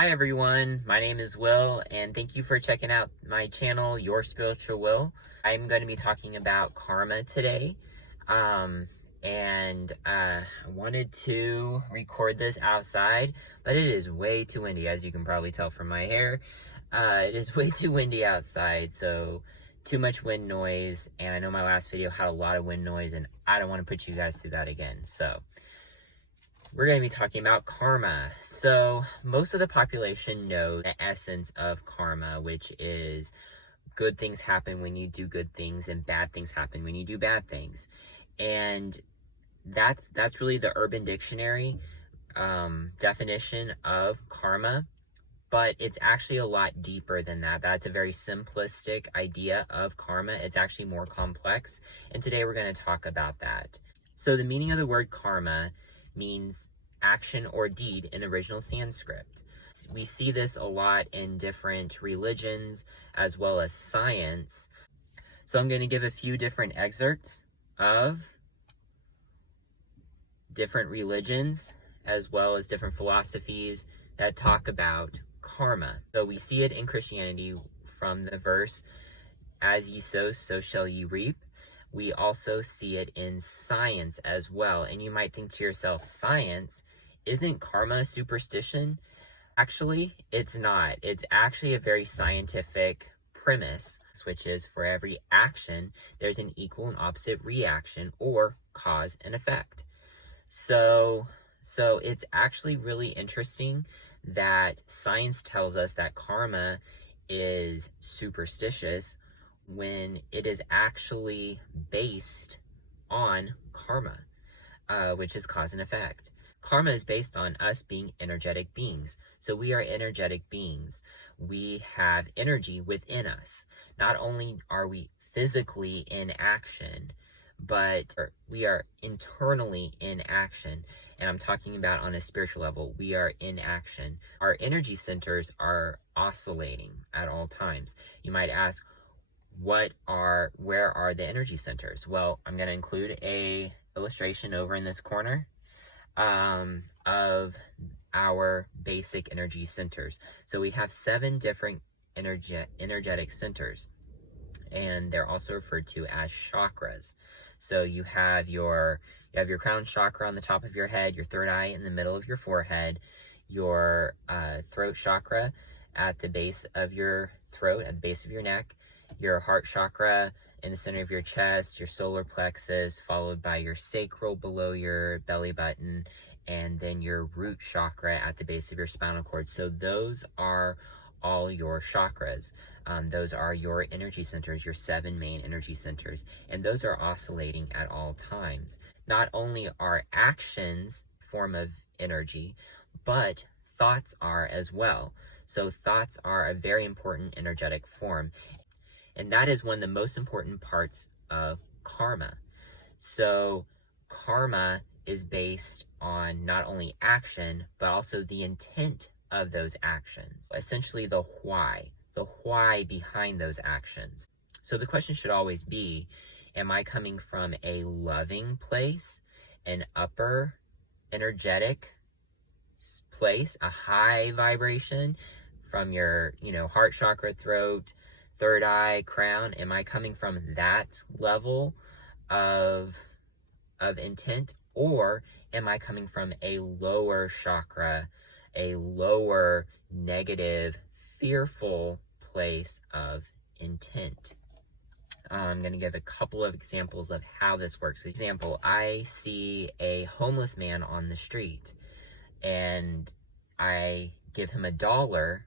Hi everyone, my name is Will, and thank you for checking out my channel, Your Spiritual Will. I'm going to be talking about karma today, I wanted to record this outside, but it is way too windy, as you can probably tell from my hair. It is way too windy outside, so too much wind noise, and I know my last video had a lot of wind noise, and I don't want to put you guys through that again, so we're going to be talking about karma. So most of the population know the essence of karma, which is good things happen when you do good things and bad things happen when you do bad things. And that's really the Urban Dictionary definition of karma, but it's actually a lot deeper than that. That's a very simplistic idea of karma. It's actually more complex, and today we're going to talk about that. So the meaning of the word karma means action or deed in original Sanskrit. We see this a lot in different religions as well as science. So I'm going to give a few different excerpts of different religions as well as different philosophies that talk about karma. So we see it in Christianity from the verse, "As ye sow, so shall ye reap." We also see it in science as well. And you might think to yourself, science? Isn't karma superstition? Actually, it's not. It's actually a very scientific premise, which is for every action, there's an equal and opposite reaction or cause and effect. So it's actually really interesting that science tells us that karma is superstitious when it is actually based on karma, which is cause and effect. Karma is based on us being energetic beings. So we are energetic beings. We have energy within us. Not only are we physically in action, but we are internally in action. And I'm talking about on a spiritual level, we are in action. Our energy centers are oscillating at all times. You might ask, where are the energy centers? Well, I'm going to include a illustration over in this corner of our basic energy centers. So we have 7 different energetic centers, and they're also referred to as chakras. So you have your crown chakra on the top of your head, your third eye in the middle of your forehead, your throat chakra at the base of your throat, at the base of your neck, your heart chakra in the center of your chest, your solar plexus, followed by your sacral below your belly button, and then your root chakra at the base of your spinal cord. So those are all your chakras. Those are your energy centers, your 7 main energy centers, and those are oscillating at all times. Not only are actions a form of energy, but thoughts are as well. So thoughts are a very important energetic form, and that is one of the most important parts of karma. So karma is based on not only action, but also the intent of those actions. Essentially the why behind those actions. So the question should always be, am I coming from a loving place, an upper energetic place, a high vibration from your, heart chakra, throat, third eye, crown? Am I coming from that level of intent, or am I coming from a lower chakra, a lower negative, fearful place of intent? I'm going to give a couple of examples of how this works. Example, I see a homeless man on the street, and I give him $1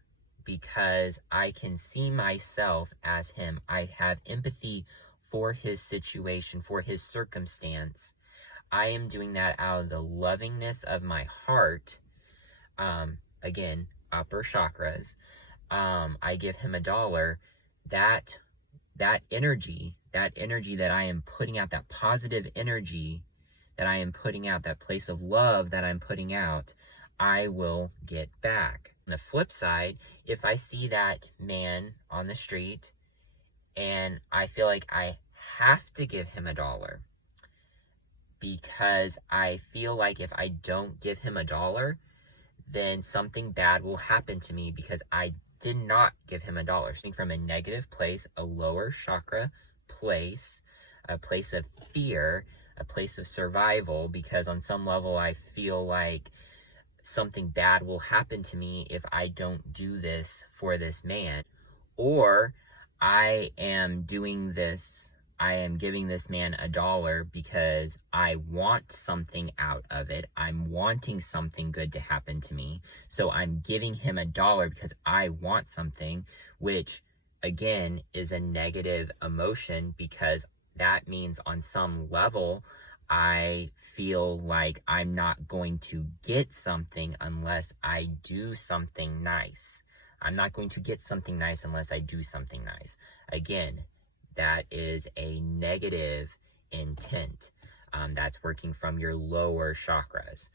because I can see myself as him. I have empathy for his situation, for his circumstance. I am doing that out of the lovingness of my heart. Again, upper chakras. I give him $1. That energy that I am putting out, that positive energy that I am putting out, that place of love that I'm putting out, I will get back. On the flip side, if I see that man on the street and I feel like I have to give him $1 because I feel like if I don't give him $1, then something bad will happen to me because I did not give him $1. Coming from a negative place, a lower chakra place, a place of fear, a place of survival, because on some level I feel like something bad will happen to me if I don't do this for this man. Or I am doing this, I am giving this man $1 because I want something out of it. I'm wanting something good to happen to me. So I'm giving him $1 because I want something, which again is a negative emotion, because that means on some level I feel like I'm not going to get something unless I do something nice. I'm not going to get something nice unless I do something nice. Again, that is a negative intent. That's working from your lower chakras,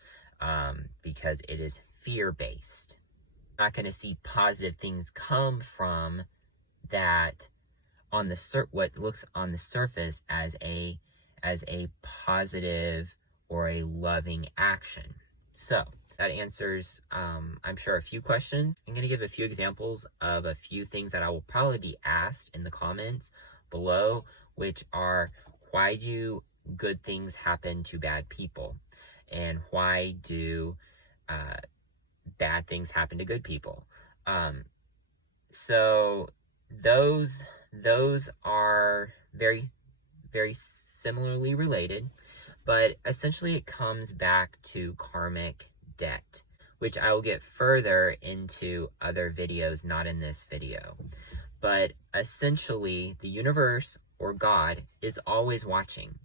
because it is fear-based. Not going to see positive things come from that on the what looks on the surface as a positive or a loving action. So that answers, I'm sure, a few questions. I'm going to give a few examples of a few things that I will probably be asked in the comments below, which are, why do good things happen to bad people? And why do bad things happen to good people? So those are very, very similarly related, but essentially it comes back to karmic debt, which I will get further into other videos, not in this video. But essentially, the universe or God is always watching,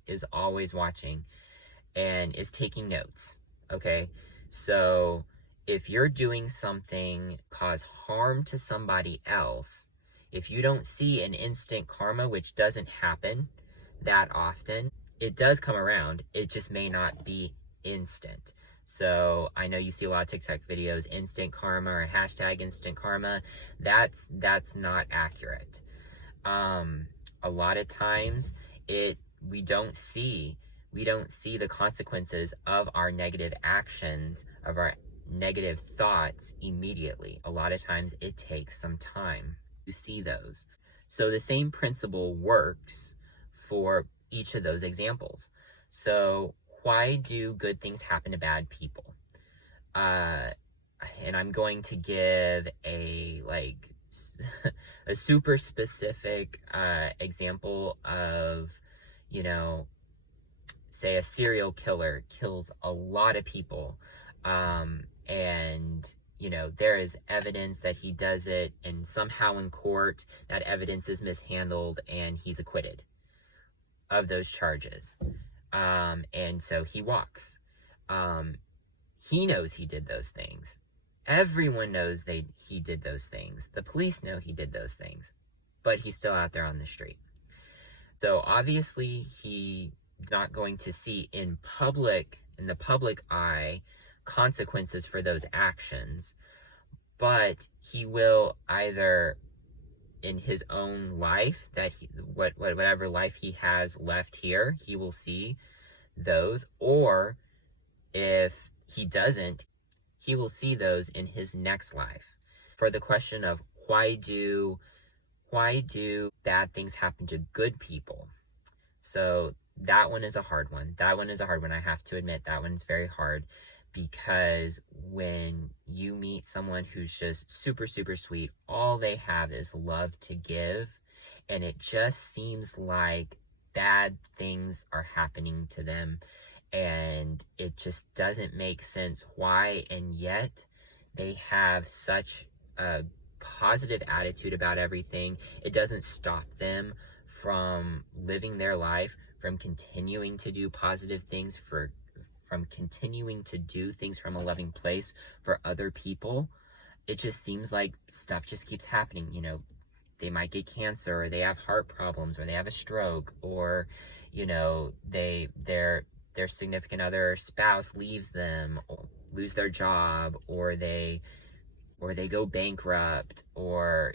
and is taking notes, okay? So if you're doing something cause harm to somebody else, if you don't see an instant karma, which doesn't happen that often, it does come around, it just may not be instant. So I know you see a lot of TikTok videos, instant karma or hashtag instant karma. That's not accurate. A lot of times we don't see the consequences of our negative actions, of our negative thoughts immediately. A lot of times it takes some time to see those. So the same principle works for each of those examples. So why do good things happen to bad people? And I'm going to give a a super specific example of, say a serial killer kills a lot of people, and there is evidence that he does it, and somehow in court that evidence is mishandled and he's acquitted of those charges. And so he walks. He knows he did those things. Everyone knows he did those things. The police know he did those things, but he's still out there on the street. So obviously he's not going to see in the public eye, consequences for those actions, but he will either in his own life, that whatever life he has left here, he will see those, or if he doesn't, he will see those in his next life. For the question of why do bad things happen to good people? So that one is a hard one. I have to admit, that one's very hard, because when you meet someone who's just super, super sweet, all they have is love to give, and it just seems like bad things are happening to them, and it just doesn't make sense why, and yet they have such a positive attitude about everything. It doesn't stop them from living their life, from continuing to do positive things, from continuing to do things from a loving place for other people. It just seems like stuff just keeps happening. They might get cancer, or they have heart problems, or they have a stroke, or their significant other spouse leaves them, or lose their job, or they go bankrupt, or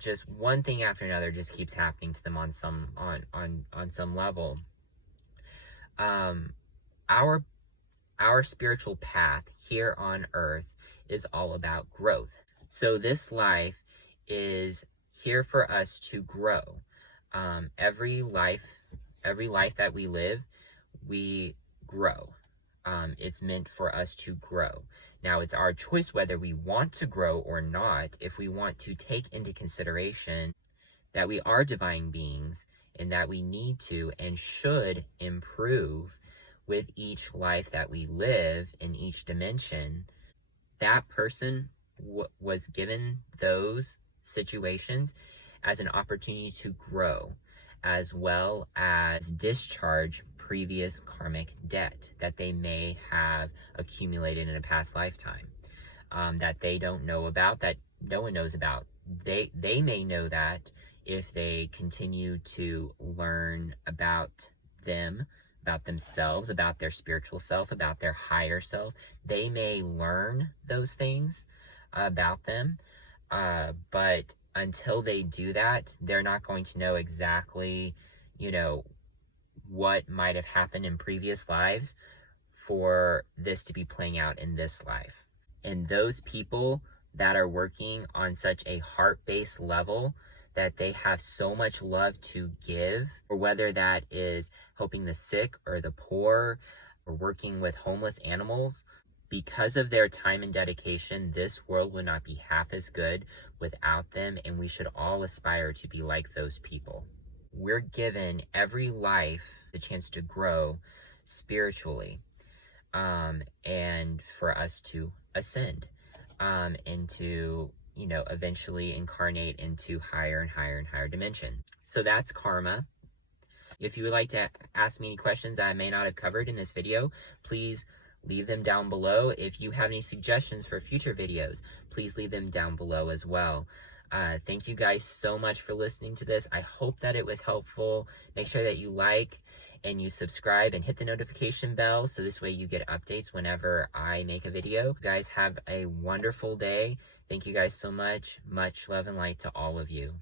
just one thing after another just keeps happening to them on some level. Our our spiritual path here on earth is all about growth. So this life is here for us to grow. Every life that we live, we grow. It's meant for us to grow. Now, it's our choice whether we want to grow or not, if we want to take into consideration that we are divine beings and that we need to and should improve with each life that we live in each dimension. That person was given those situations as an opportunity to grow, as well as discharge previous karmic debt that they may have accumulated in a past lifetime, that they don't know about, that no one knows about. They may know that if they continue to learn about them, about themselves, about their spiritual self, about their higher self. They may learn those things about them, but until they do that, they're not going to know exactly, what might have happened in previous lives for this to be playing out in this life. And those people that are working on such a heart-based level, that they have so much love to give, or whether that is helping the sick or the poor or working with homeless animals, because of their time and dedication, this world would not be half as good without them, and we should all aspire to be like those people. We're given every life the chance to grow spiritually, and for us to ascend, and to eventually incarnate into higher and higher and higher dimensions. So that's karma. If you would like to ask me any questions I may not have covered in this video, please leave them down below. If you have any suggestions for future videos, please leave them down below as well. Thank you guys so much for listening to this. I hope that it was helpful. Make sure that you like and you subscribe and hit the notification bell so this way you get updates whenever I make a video. You guys have a wonderful day. Thank you guys so much. Much love and light to all of you.